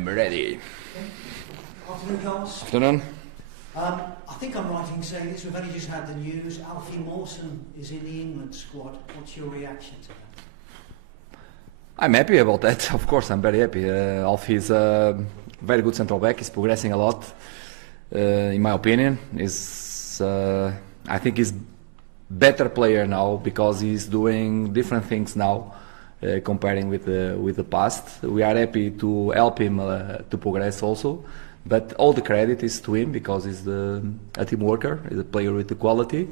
I'm ready. Afternoon, Carlos. Afternoon. I think I'm right in saying this. We've only just had the news. Alfie Mawson is in the England squad. What's your reaction to that? I'm happy about that. Of course, I'm very happy. Alfie is a very good central back. He's progressing a lot, in my opinion. I think he's better player now because he's doing different things now, comparing with the past. We are happy to help him to progress also. But all the credit is to him because he's a team worker, he's a player with the quality.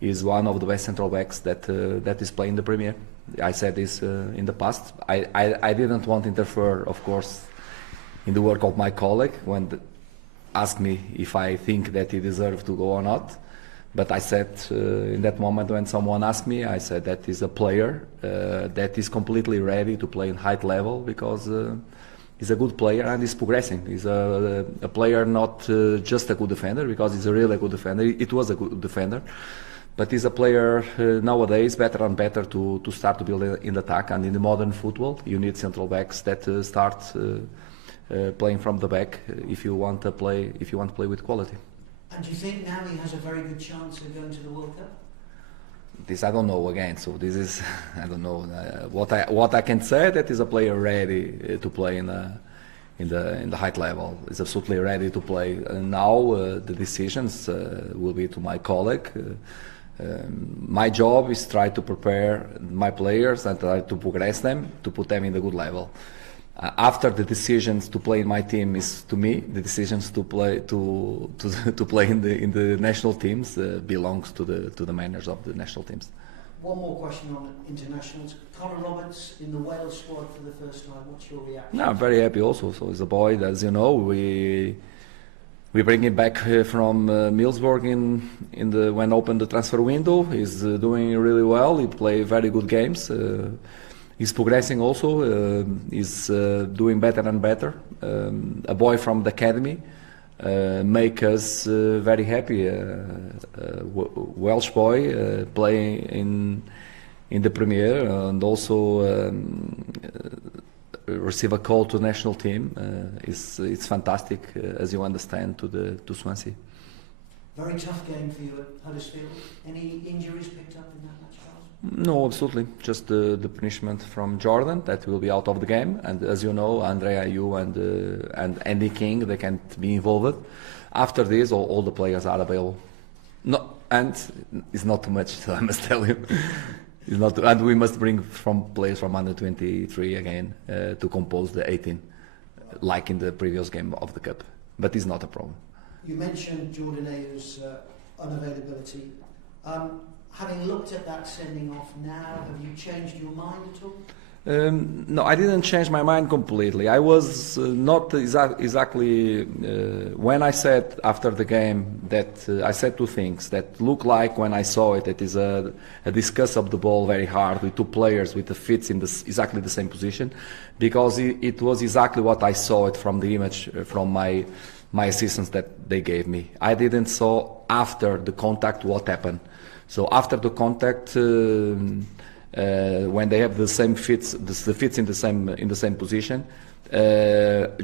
He's one of the best central backs that is playing the Premier. I said this in the past. I didn't want to interfere, of course, in the work of my colleague when asked me if I think that he deserved to go or not. But I said in that moment when someone asked me, I said that he's a player that is completely ready to play in high level because he's a good player and he's progressing. He's a player not just a good defender because he's a really good defender. It was a good defender. But he's a player nowadays better and better to start to build in the attack. And in the modern football, you need central backs that start playing from the back if you want to play with quality. And do you think now he has a very good chance of going to the World Cup? This I don't know again. So this is I don't know what I can say. That is a player ready to play in the high level. Is absolutely ready to play. Now the decisions will be to my colleague. My job is try to prepare my players and try to progress them to put them in the good level. After the decisions to play in my team is to me. The decisions to play in the national teams belongs to the managers of the national teams. One more question on internationals. Conor Roberts in the Wales squad for the first time. What's your reaction? No, I'm very happy also. So he's a boy, as you know, we bring him back from Middlesbrough when opened the transfer window. He's doing really well. He play very good games. He's progressing also. He's doing better and better. A boy from the academy make us very happy. Welsh boy playing in the Premier and also receive a call to the national team. It's fantastic, as you understand, to Swansea. Very tough game for you at Huddersfield. Any injuries picked up in that match, Charles? No, absolutely. Just the punishment from Jordan that will be out of the game, and as you know, Andrea, you and Andy King, they can't be involved. After this, all the players are available. No, and it's not too much, I must tell you. It's not, and we must bring players from under 23 again to compose the 18, like in the previous game of the Cup. But it's not a problem. You mentioned Jordan Ayew's unavailability. Having looked at that sending off now, have you changed your mind at all? No, I didn't change my mind completely. I was not exactly when I said after the game that I said two things that look like when I saw it. It is a discuss of the ball very hard with two players with the fits in exactly the same position, because it was exactly what I saw it from the image from my assistants that they gave me. I didn't saw after the contact what happened. So after the contact. When they have the same fits, the fits in the same position,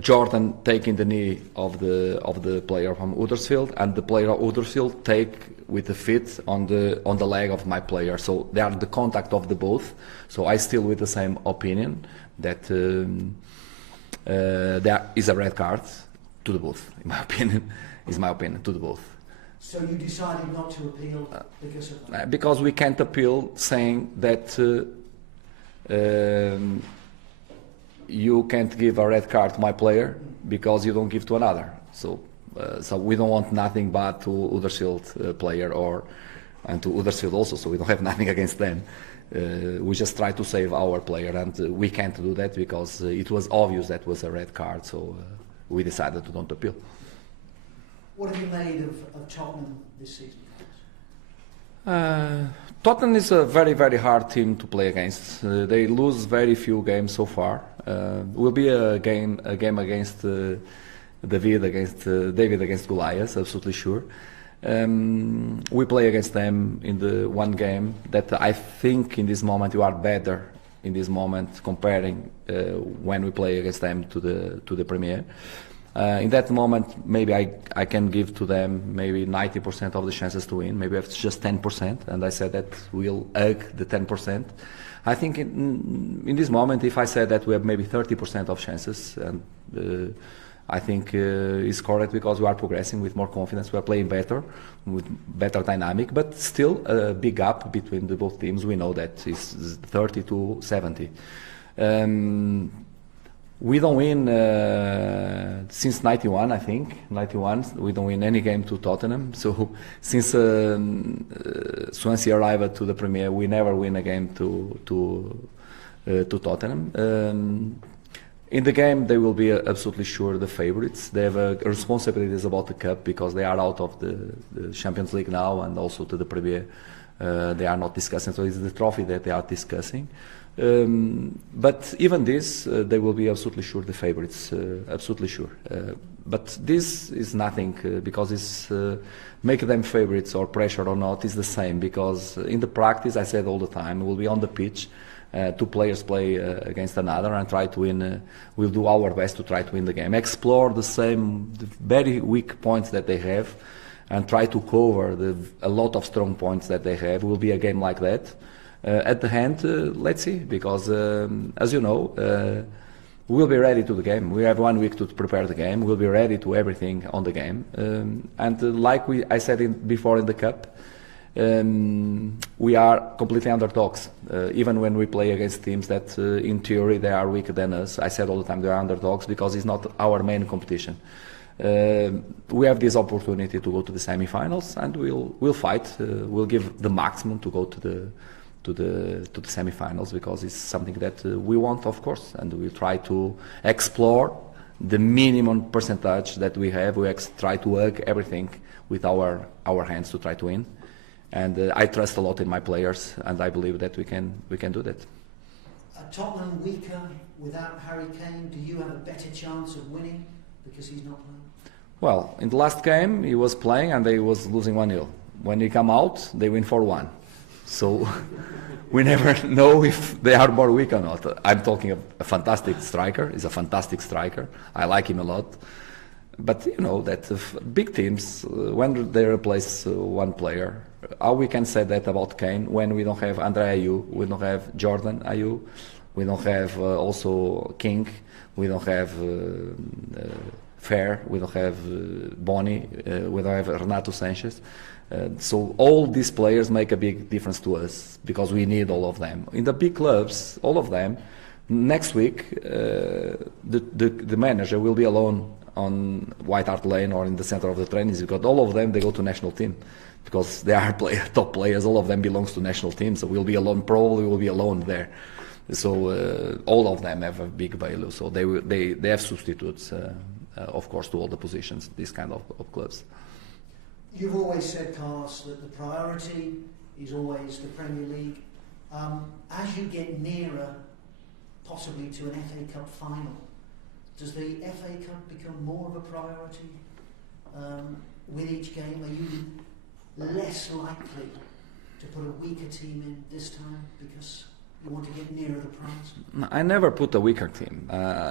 Jordan taking the knee of the player from Huddersfield, and the player of Huddersfield take with the fit on the leg of my player. So they are the contact of the both. So I still with the same opinion that there is a red card to the both. In my opinion, to the both. So you decided not to appeal because of that? Because we can't appeal saying that you can't give a red card to my player because you don't give to another. So we don't want nothing bad to Huddersfield player and to Huddersfield also. So we don't have nothing against them. We just try to save our player, and we can't do that because it was obvious that was a red card. So we decided to don't appeal. What have you made of Tottenham this season? Tottenham is a very, very hard team to play against. They lose very few games so far. Will be a game against David against Goliath, absolutely sure. We play against them in the one game that I think in this moment you are better in this moment comparing when we play against them to the Premier. In that moment, maybe I can give to them maybe 90% of the chances to win. Maybe it's just 10%, and I said that we'll hug the 10%. I think in this moment, if I said that we have maybe 30% of chances, and I think it's correct because we are progressing with more confidence. We are playing better, with better dynamic, but still a big gap between the both teams. We know that it's 30 to 70. We don't win since 91, I think. 91, we don't win any game to Tottenham. So since Swansea arrived to the Premier, we never win a game to Tottenham. In the game, they will be absolutely sure the favourites. They have responsibilities about the cup because they are out of the Champions League now, and also to the Premier. They are not discussing, so it's the trophy that they are discussing. But even this, they will be absolutely sure the favourites, absolutely sure. But this is nothing because it's make them favourites or pressure or not is the same, because in the practice, I said all the time, we'll be on the pitch. Two players play against another and try to win. We'll do our best to try to win the game. Explore the very weak points that they have, and try to cover a lot of strong points that they have. Will be a game like that. At the end, let's see, because as you know, we'll be ready to the game. We have 1 week to prepare the game. We'll be ready to everything on the game. And like I said before in the cup. We are completely underdogs, even when we play against teams that in theory they are weaker than us. I said all the time they are underdogs because it's not our main competition. We have this opportunity to go to the semi-finals, and we'll fight. We'll give the maximum to go to the semi-finals, because it's something that we want, of course, and we'll try to explore the minimum percentage that we have. We try to work everything with our hands to try to win. And I trust a lot in my players, and I believe that we can do that. Tottenham weaker without Harry Kane. Do you have a better chance of winning because he's not playing? Well, in the last game he was playing and they was losing 1-0. When he come out, they win 4-1. So we never know if they are more weak or not. I'm talking of a fantastic striker. He's a fantastic striker. I like him a lot. But you know that big teams, when they replace one player, how we can say that about Kane when we don't have Andre Ayew, we don't have Jordan Ayew, we don't have also King, we don't have Fair, we don't have Boni, we don't have Renato Sanchez. So all these players make a big difference to us because we need all of them. In the big clubs, all of them, next week the manager will be alone on White Hart Lane or in the center of the trainings, because all of them, they go to national team because they are top players. All of them belongs to national teams, so we'll be alone. Probably will be alone there. So all of them have a big value. So they have substitutes, of course, to all the positions. These kind of clubs. You've always said, Carlos, that the priority is always the Premier League. As you get nearer, possibly to an FA Cup final, does the FA Cup become more of a priority with each game? Are you less likely to put a weaker team in this time because you want to get nearer the prize? I never put a weaker team.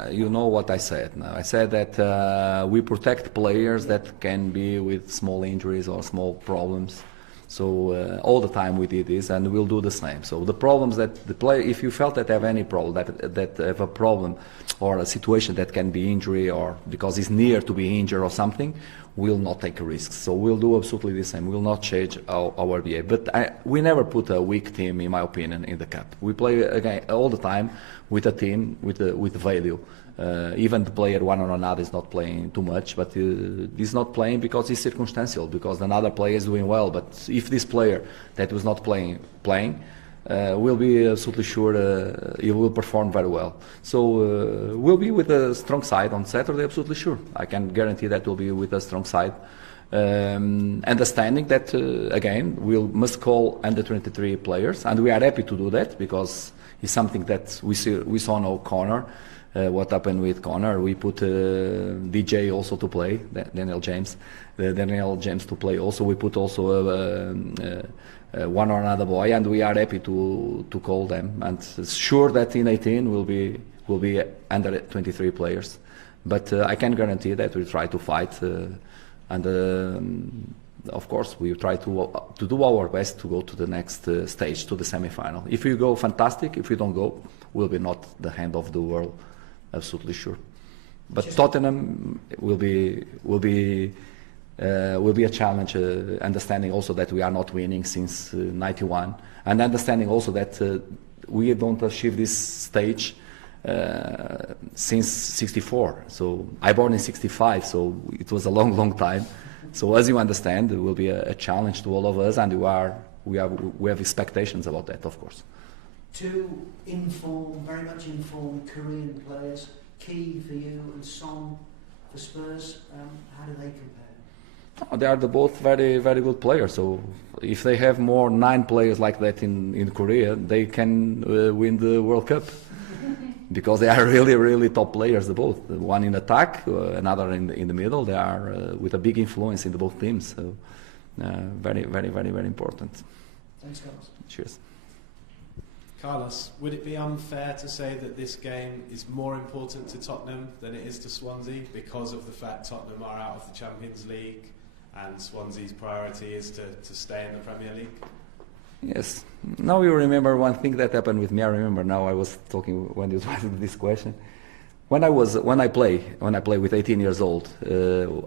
You know what I said now. I said that we protect players that can be with small injuries or small problems. So all the time we did this, and we'll do the same. So the problems that the player, if you felt that have any problem, that have a problem or a situation that can be injury or because it's near to be injured or something, we'll not take risks. So we'll do absolutely the same. We'll not change our behavior. But we never put a weak team, in my opinion, in the cup. We play again all the time with a team with value. Even the player one or another is not playing too much, but he's not playing because it's circumstantial, because another player is doing well. But if this player that was not playing, we'll be absolutely sure he will perform very well. So we'll be with a strong side on Saturday, absolutely sure. I can guarantee that we'll be with a strong side. Understanding that, again, we must call under 23 players, and we are happy to do that because it's something that we saw now Connor. What happened with Connor? We put DJ also to play, Daniel James to play. Also, we put also one or another boy, and we are happy to call them. And it's sure that in 18 will be under 23 players. But I can guarantee that we try to fight, and of course we try to do our best to go to the next stage, to the semi-final. If we go, fantastic. If we don't go, will be not the end of the world, absolutely sure. But Tottenham will be a challenge, understanding also that we are not winning since '91, and understanding also that we don't achieve this stage since '64. So I born in '65, so it was a long time. So as you understand, it will be a challenge to all of us, and we have expectations about that, of course. Two very much informed Korean players, Key for you and Son for Spurs. How do they compare? They are both very good players. So if they have 9 players like that in Korea, they can win the World Cup. Because they are really top players, both. One in attack, another in the middle. They are with a big influence in both teams. So very important. Thanks, Carlos. Cheers. Carlos, would it be unfair to say that this game is more important to Tottenham than it is to Swansea because of the fact Tottenham are out of the Champions League and Swansea's priority is to stay in the Premier League? Yes. Now you remember one thing that happened with me. I remember now I was talking when you asked this question. When I play with 18 years old,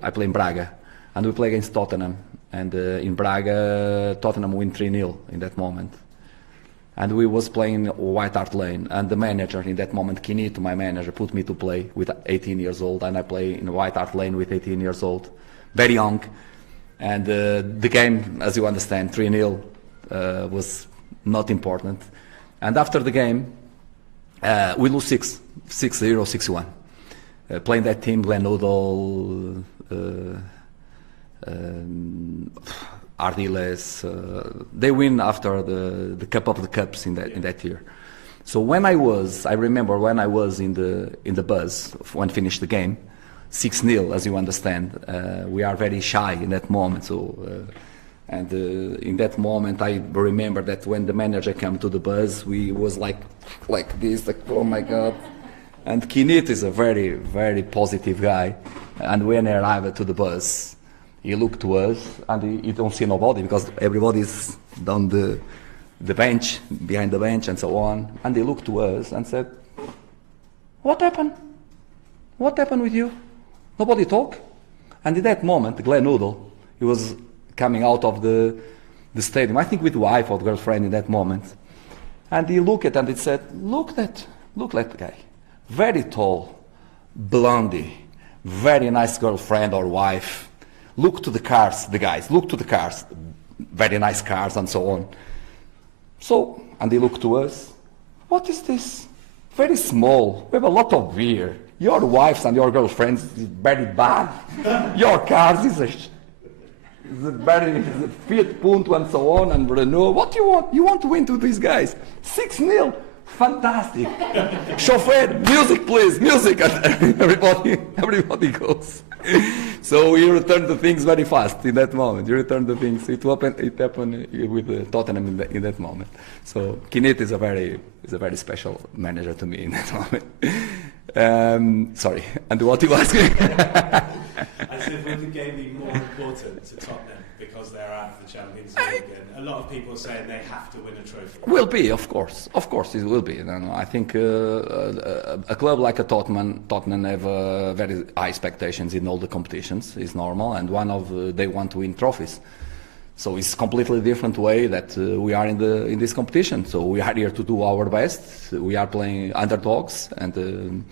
I play in Braga, and we play against Tottenham. And in Braga, Tottenham win 3-0 in that moment. And we was playing White Hart Lane, and the manager in that moment, Kinito, my manager, put me to play with 18 years old, and I play in White Hart Lane with 18 years old, very young. And the game, as you understand, 3-0. Was not important, and after the game we lose 6-0, 6-1. Playing that team, Glenn Hoddle, Ardiles, they win after the Cup of the Cups in that year. So I remember when I was in the bus when finished the game, 6-0, as you understand, we are very shy in that moment. So. And in that moment, I remember that when the manager came to the bus, we was like this, like, oh my God. And Kinit is a very positive guy. And when he arrived to the bus, he looked to us, and he don't see nobody because everybody's down the bench, behind the bench, and so on. And he looked to us and said, "What happened? What happened with you? Nobody talk?" And in that moment, Glenn Hoddle, he was coming out of the stadium, I think with wife or girlfriend in that moment. And he looked at and he said, look at the guy. Very tall, blondie, very nice girlfriend or wife. Look to the cars, the guys, look to the cars, very nice cars and so on. So, and he looked to us, what is this? Very small, we have a lot of beer. Your wives and your girlfriends is very bad. Your cars is very Fiat Punto and so on, and Renault. What do you want? You want to win to these guys? 6-0. Fantastic. Chauffeur, music please, music. And everybody goes. So he returned the things very fast in that moment. He returned the things. It happened with Tottenham in that moment. So Kinit is a very special manager to me in that moment. Sorry, and what you asking? I said, would the game be more important to Tottenham because they're out of the Champions League? And a lot of people are saying they have to win a trophy. Will be, of course it will be. I think a club like a Tottenham have very high expectations in all the competitions. It's normal, and they want to win trophies. So it's completely different way that we are in this competition. So we are here to do our best. We are playing underdogs, and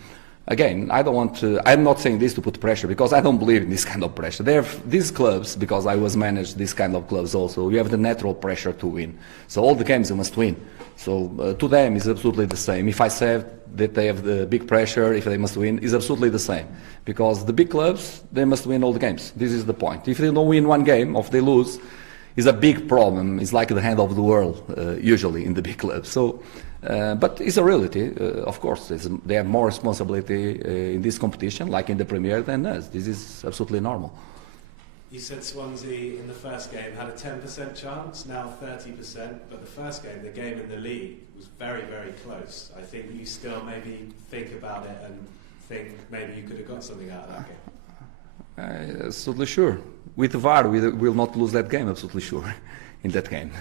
again, I'm not saying this to put pressure because I don't believe in this kind of pressure. These clubs, because I was managed this kind of clubs also, you have the natural pressure to win. So all the games you must win. So to them it's absolutely the same. If I say that they have the big pressure, if they must win, it's absolutely the same. Because the big clubs, they must win all the games. This is the point. If they don't win one game, or if they lose, it's a big problem. It's like the end of the world, usually in the big clubs. So, but it's a reality, of course. They have more responsibility in this competition, like in the Premier, than us. This is absolutely normal. You said Swansea in the first game had a 10% chance, now 30%, but the first game, the game in the league, was very, very close. I think you still maybe think about it and think maybe you could have got something out of that game. Absolutely sure. With VAR, we will not lose that game, absolutely sure, in that game.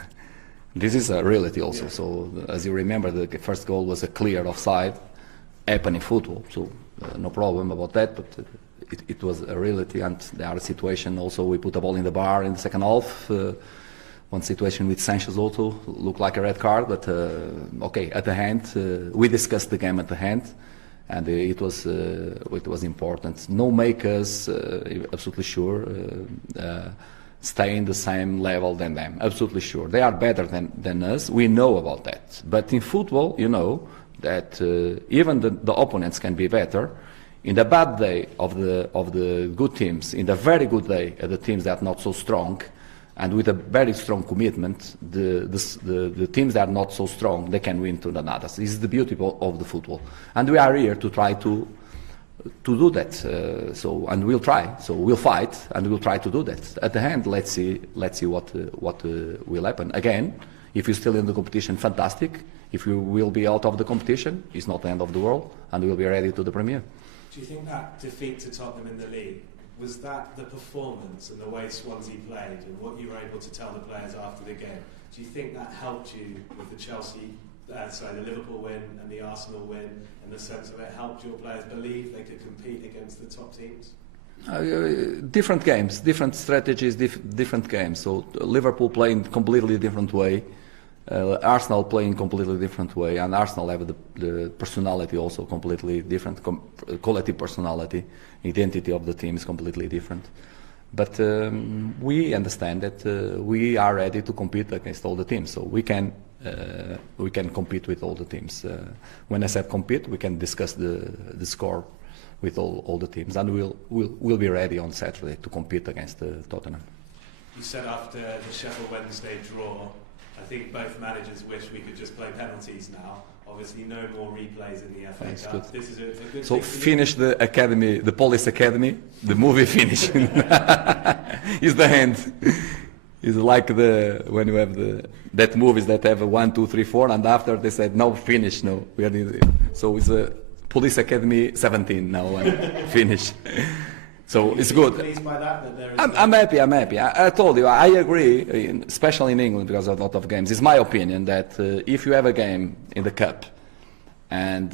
This is a reality also. Yeah. So, as you remember, the first goal was a clear offside, happening football, so no problem about that, but it was a reality, and the other situation also, we put the ball in the bar in the second half. One situation with Sanchez also looked like a red card, but okay, at the hand, we discussed the game at the hand, and it was important. No make us absolutely sure stay in the same level than them, absolutely sure. They are better than us, we know about that. But in football, you know that even the opponents can be better. In the bad day of the good teams, in the very good day of the teams that are not so strong, and with a very strong commitment, the teams that are not so strong, they can win to the others. This is the beauty of the football, and we are here to try to do that. And we'll try. So we'll fight, and we'll try to do that. At the end, let's see what will happen. Again, if you're still in the competition, fantastic. If you will be out of the competition, it's not the end of the world, and we'll be ready to the Premier. Do you think that defeat to Tottenham in the league, was that the performance and the way Swansea played and what you were able to tell the players after the game? Do you think that helped you with the Liverpool win and the Arsenal win, in the sense of it helped your players believe they could compete against the top teams? Different games, different strategies, different games. So Liverpool playing completely different way. Arsenal playing completely different way, and Arsenal have the personality also completely different, quality personality, identity of the team is completely different. But we understand that we are ready to compete against all the teams, so we can compete with all the teams. When I said compete, we can discuss the score with all the teams, and we'll be ready on Saturday to compete against Tottenham. You said after the Sheffield Wednesday draw, I think both managers wish we could just play penalties now. Obviously, no more replays in the FA Cup. Good. This is a good. So finish the academy, the police academy, the movie finish. Is the end. It's like when you have that movies that have a 1, 2, 3, 4, and after they said no, finish, no. So it's a police academy 17 now and finish. So it's good. Pleased by that I'm happy. I told you, I agree, especially in England because of a lot of games. It's my opinion that if you have a game in the Cup and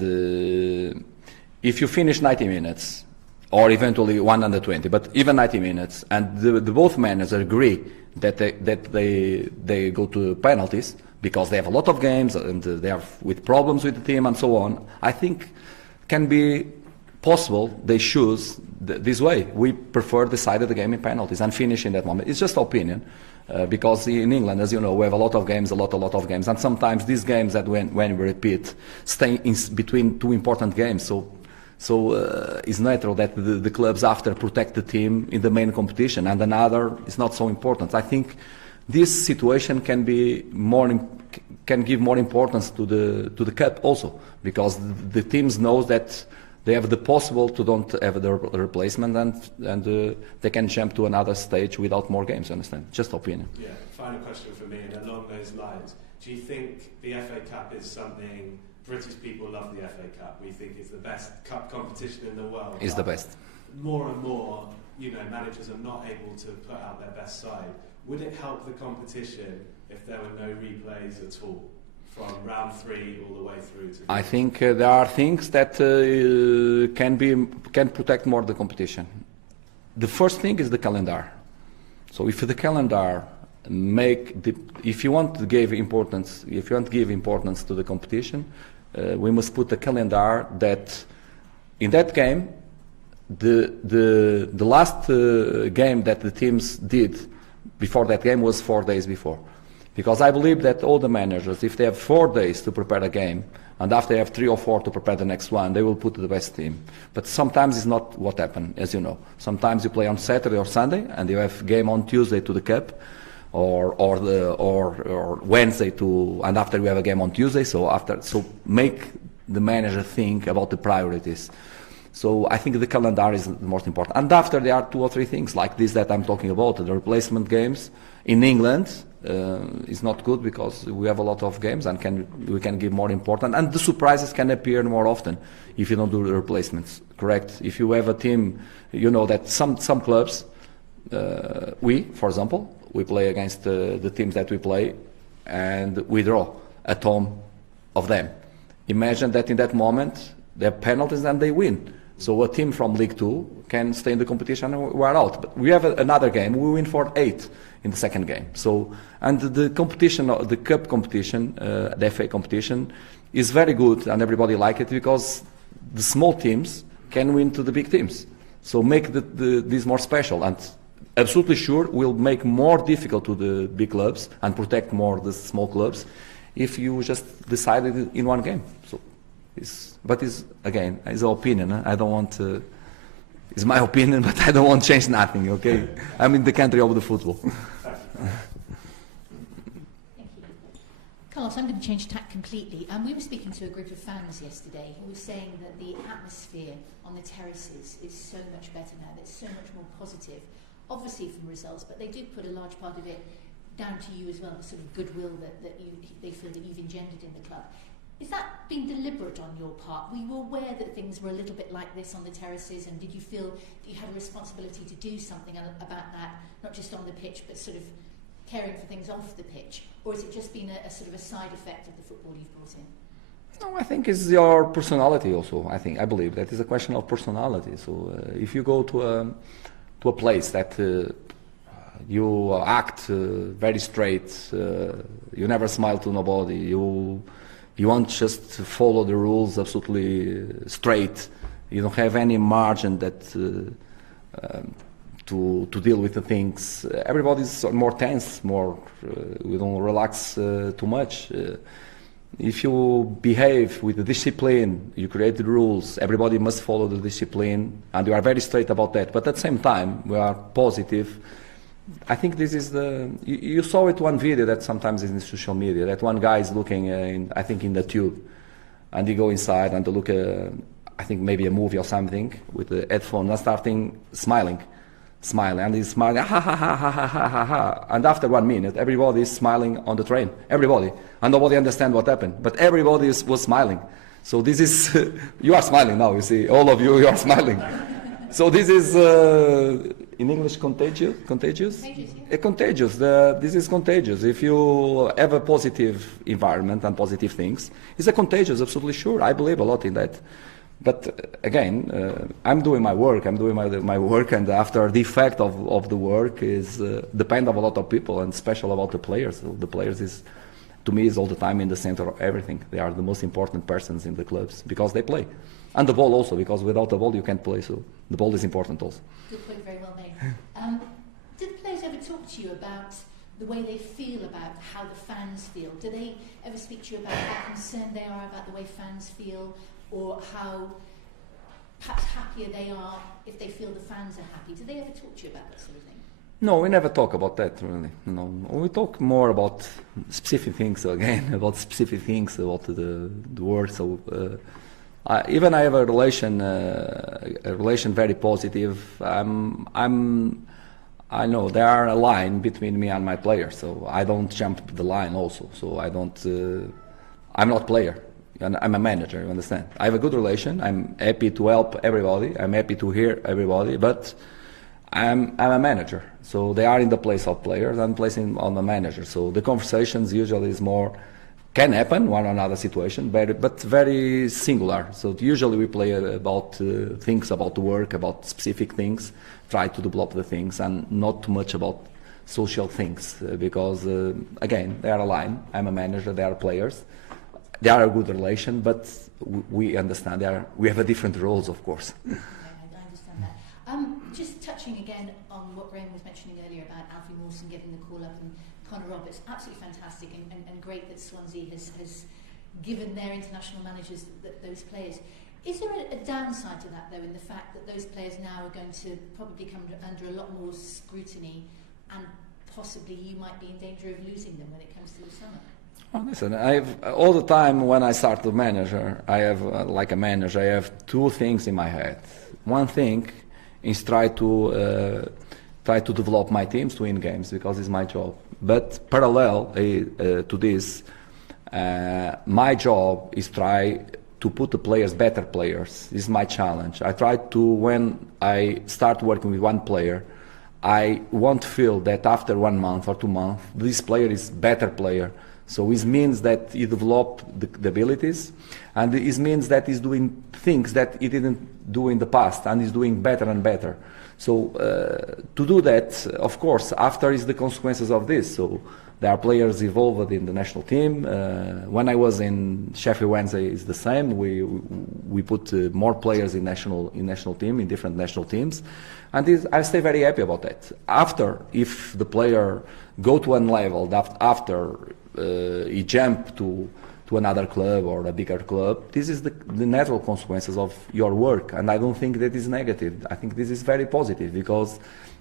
if you finish 90 minutes or eventually 120, but even 90 minutes, and the both managers agree that they go to penalties because they have a lot of games and they are with problems with the team and so on, I think can be possible they choose this way. We prefer decide the game in penalties and finish in that moment. It's just opinion, because in England, as you know, we have a lot of games, a lot of games, and sometimes these games that when we repeat stay in between two important games. So it's natural that the clubs after protect the team in the main competition, and another is not so important. I think this situation can give more importance to the cup also, because the teams know that they have the possible to don't have the replacement, and they can jump to another stage without more games. Understand? Just opinion. Yeah. Final question for me, and along those lines, do you think the FA Cup is something? British people love the FA Cup. We think it's the best cup competition in the world. It's the best. More and more, managers are not able to put out their best side. Would it help the competition if there were no replays at all, from round 3 all the way through to? I think there are things that can protect more the competition. The first thing is the calendar. So if the calendar if you want to give importance to the competition, we must put a calendar that in that game, the last game that the teams did before that game was 4 days before. Because I believe that all the managers, if they have 4 days to prepare a game, and after they have 3 or 4 to prepare the next one, they will put the best team. But sometimes it's not what happened, as you know. Sometimes you play on Saturday or Sunday, and you have game on Tuesday to the Cup, or Wednesday and after we have a game on Tuesday. So make the manager think about the priorities. So I think the calendar is the most important. And after there are 2 or 3 things like this that I'm talking about. The replacement games in England is not good because we have a lot of games and we can give more important. And the surprises can appear more often if you don't do the replacements, correct? If you have a team, you know that some clubs, we, for example, we play against the teams that we play and we draw at home of them. Imagine that in that moment they have penalties and they win. So a team from League 2 can stay in the competition and we're out. But we have another game, we win for 8 in the second game. So, and the competition, the cup competition, the FA competition is very good and everybody like it because the small teams can win to the big teams. So make this more special and absolutely sure will make more difficult to the big clubs and protect more the small clubs if you just decided in one game. So, but it's again, it's an opinion. I don't want to. It's my opinion, but I don't want to change nothing. Okay, I'm in the country of the football. Thank you. Carlos, I'm going to change tack completely. We were speaking to a group of fans yesterday who were saying that the atmosphere on the terraces is so much better now. It's so much more positive. Obviously from results, but they do put a large part of it down to you as well, the sort of goodwill that they feel that you've engendered in the club. Is that been deliberate on your part? Were you aware that things were a little bit like this on the terraces, and did you feel that you had a responsibility to do something about that, not just on the pitch, but sort of caring for things off the pitch? Or has it just been a sort of a side effect of the football you've brought in? No, I think it's your personality also. I believe that is a question of personality. So if you go to a place that you act very straight, you never smile to nobody, you want just to follow the rules absolutely straight, you don't have any margin that to deal with the things. Everybody's more tense, we don't relax too much. If you behave with the discipline, you create the rules, everybody must follow the discipline, and you are very straight about that. But at the same time, we are positive. I think this is you saw it one video that sometimes is in social media, that one guy is looking, I think in the tube, and he go inside and to look I think maybe a movie or something with the headphone and starting smiling, and he's smiling, ha ha ha ha ha ha ha ha, and after 1 minute everybody is smiling on the train, everybody, and nobody understand what happened, but everybody was smiling. So this is you are smiling now, you see, all of you are smiling. So this is in English contagious. Contagious. This is contagious. If you have a positive environment and positive things, it's a contagious. Absolutely sure. I believe a lot in that. But again, I'm doing my work. I'm doing my work, and after the effect of the work is depend of a lot of people, and special about the players. So the players is, to me, is all the time in the center of everything. They are the most important persons in the clubs because they play. And the ball also, because without the ball you can't play, so the ball is important also. Good point, very well made. Did the players ever talk to you about the way they feel about how the fans feel? Do they ever speak to you about how concerned they are about the way fans feel, or how perhaps happier they are if they feel the fans are happy? Do they ever talk to you about that sort of thing? No, we never talk about that, really. No, we talk more about specific things, again, about specific things, about the work, so... even I have a relation very positive. I know there are a line between me and my players, so I don't jump the line also. So I don't. I'm not player. I'm a manager. You understand? I have a good relation. I'm happy to help everybody. I'm happy to hear everybody, but I'm a manager. So they are in the place of players. I'm placing on the manager. So the conversations usually is more. Can happen, one or another situation, but very singular. So usually we play about things, about the work, about specific things, try to develop the things, and not too much about social things, because, again, they are aligned. I'm a manager, they are players. They are a good relation, but we understand we have a different roles, of course. I understand that. Just touching again on what Graham was mentioning earlier about Alfie Mawson getting the call up and Connor Roberts, absolutely fantastic and great that Swansea has given their international managers those players. Is there a downside to that, though, in the fact that those players now are going to probably come under a lot more scrutiny, and possibly you might be in danger of losing them when it comes to the summer? Oh, listen, I've all the time when I start to manager, I have like a manager, I have two things in my head. One thing is try to develop my teams to win games because it's my job. But parallel to this, my job is try to put the players better players. This is my challenge. I try to, when I start working with one player, I won't feel that after 1 month or 2 months this player is better player. So it means that he developed the abilities, and it means that he's doing things that he didn't do in the past, and he's doing better and better. So to do that, of course, after is the consequences of this. So there are players involved in the national team. When I was in Sheffield Wednesday, it's the same. We put more players in national team, in different national teams, and I stay very happy about that. After, if the player go to one level, after he jump to another club or a bigger club, this is the natural consequences of your work, and I don't think that is negative. I think this is very positive because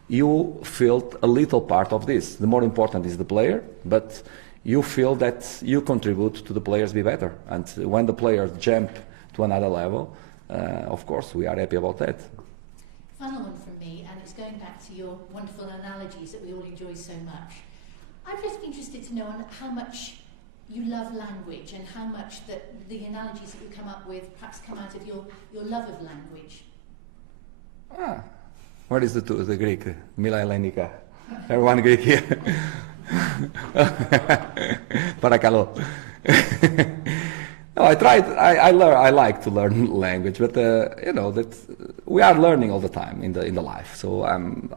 you felt a little part of this. The more important is the player, but you feel that you contribute to the players be better. And when the players jump to another level, of course, we are happy about that. Final one from me, and it's going back to your wonderful analogies that we all enjoy so much. I'm just interested to know on how much you love language and how much that the analogies that you come up with perhaps come out of your love of language. What is the Greek? Mila Hellenica. Everyone Greek here. Parakalo. No, I tried. I like to learn language, but that we are learning all the time in the life. So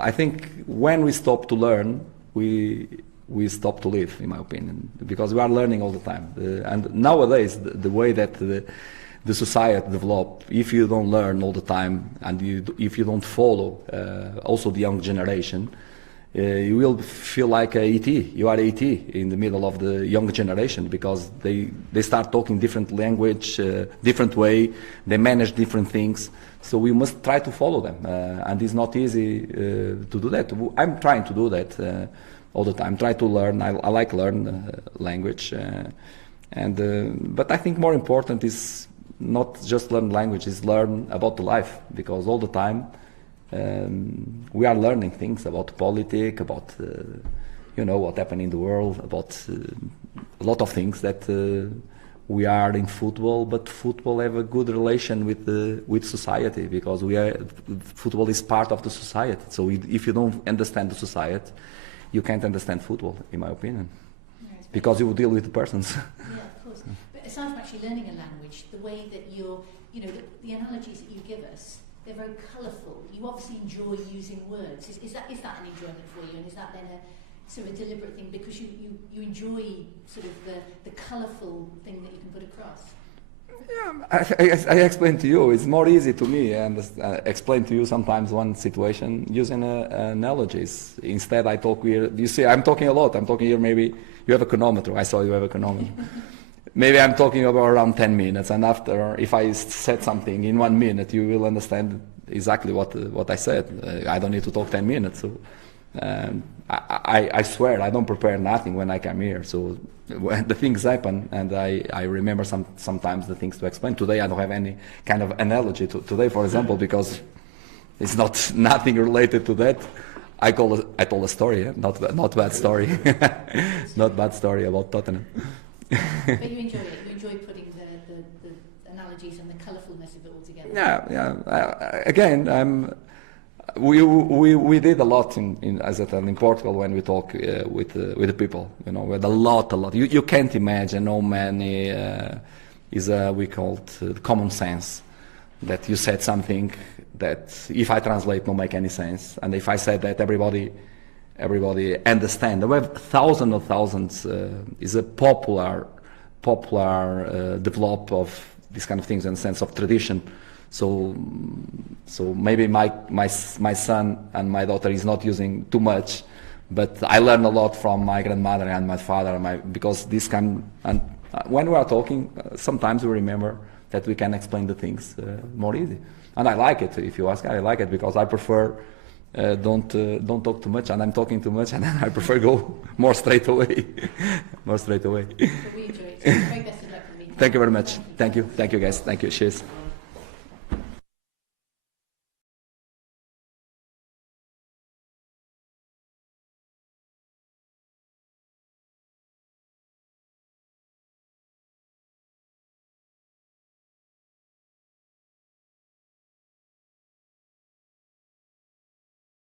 I think when we stop to learn, we stop to live, in my opinion, because we are learning all the time. And nowadays, the way that the society develop, if you don't learn all the time and if you don't follow also the young generation, you will feel like a ET. You are ET in the middle of the young generation because they start talking different language, different way, they manage different things. So we must try to follow them, and it's not easy to do that. I'm trying to do that all the time. Try to learn. I like learn language, but I think more important is not just learn language, is learn about the life, because all the time we are learning things about politics, about what happened in the world, about a lot of things that we are in football, but football have a good relation with society, because football is part of the society. So if you don't understand the society, you can't understand football, in my opinion, because you will deal with the persons. Yeah, of course. But aside from actually learning a language, the way that the analogies that you give us, they're very colourful. You obviously enjoy using words. Is that an enjoyment for you, and is that then a sort of a deliberate thing because you enjoy sort of the colourful thing that you can put across? Yeah, I explained to you. It's more easy to me and explain to you sometimes one situation using analogies. Instead, I talk here. You see, I'm talking a lot. I'm talking here. Maybe you have a chronometer. I saw you have a chronometer. Maybe I'm talking about around 10 minutes, and after, if I said something in 1 minute, you will understand exactly what I said. I don't need to talk 10 minutes. So I swear I don't prepare nothing when I come here. So when the things happen, and I remember sometimes the things to explain. Today I don't have any kind of analogy today, for example, because it's nothing related to that. I told a story, not bad story, not bad story about Tottenham. But you enjoy it. You enjoy putting the analogies and the colourfulness of it all together. Yeah. Again, we did a lot in Portugal when we talk with the people. We had a lot. You can't imagine how many we call it common sense. That you said something that if I translate don't make any sense, and if I said that everybody understand. We have thousands. Is a popular develop of these kind of things in the sense of tradition. So maybe my son and my daughter is not using too much, but I learn a lot from my grandmother and my father, because this can. And when we are talking, sometimes we remember that we can explain the things more easy. And I like it. If you ask, I like it because I prefer don't talk too much, and I'm talking too much, and I prefer go more straight away. More straight away. So we enjoy it. Very best of luck for me. Thank you very much. Thank you guys. Thank you. Cheers.